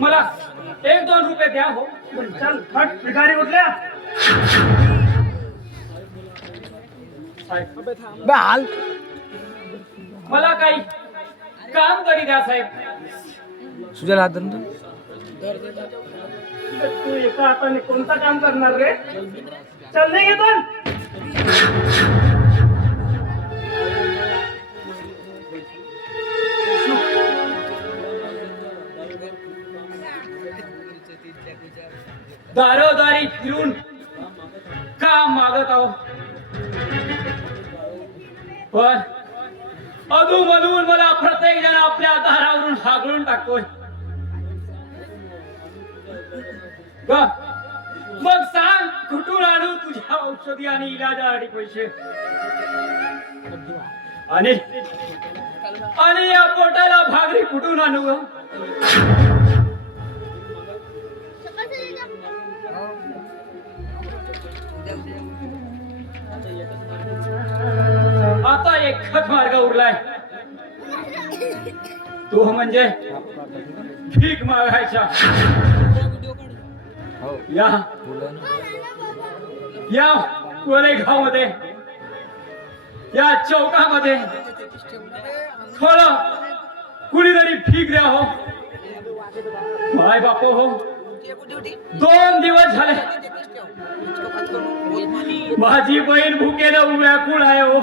मला 1-2 रुपये द्या हो. चल हट भिकारी उठल्या. हाल मला काही काम तरी द्या साहेब. सुजल हात धरून तू एका हाताने कोणता काम करणार रे? चल नाही घेतो. दारोदारी फिरून काम मागत आहो, पण अधूनमधून मला प्रत्येक जण आपल्या दारावरून हाकलून टाकतोय. मग सांग कुठून आणू तुझ्या औषधी आणि इलाजासाठी पैसे? आणि या पोटाला भाकरी कुठून आणू ग? आता एकच मार्ग उरलाय, तो म्हणजे भीक मागायचा. या कोरेगाव मध्ये, या चौकामध्ये थोडं कुणीतरी भीक द्या हो. माय बापो हो, 2 दिवस झाले माझी बहीण भुकेनं व्याकुळ आहे हो.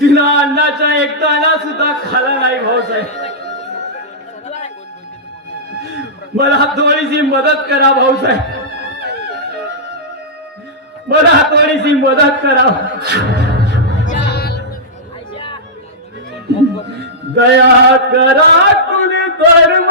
तिला अन्नाचा एक दाणा सुद्धा खाला नाही भाऊसाहेब. मला थोडीशी मदत करा भाऊसाहेब, मला थोडीशी मदत करा. दया करा कुणी धर्म